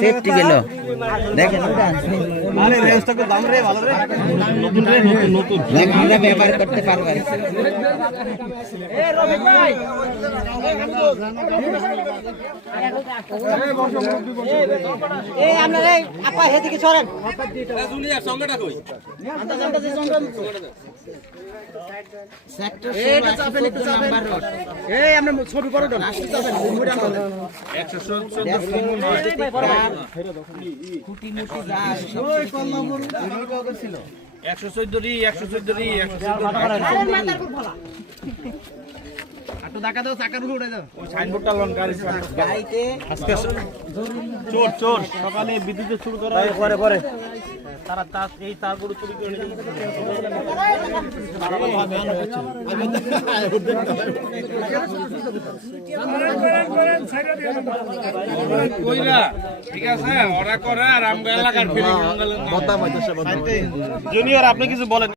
Safety গেল দেখেন আমরা ব্যবহার করতে পারবো। ছবি করে দেন চোর সকালে বিদ্যুৎ শুরু করা পরে তারা এই তারগুলো চুরি করে ঠিক আছে ওরা করে আর আমরা এলাকার জুনিয়র আপনি কিছু বলেন।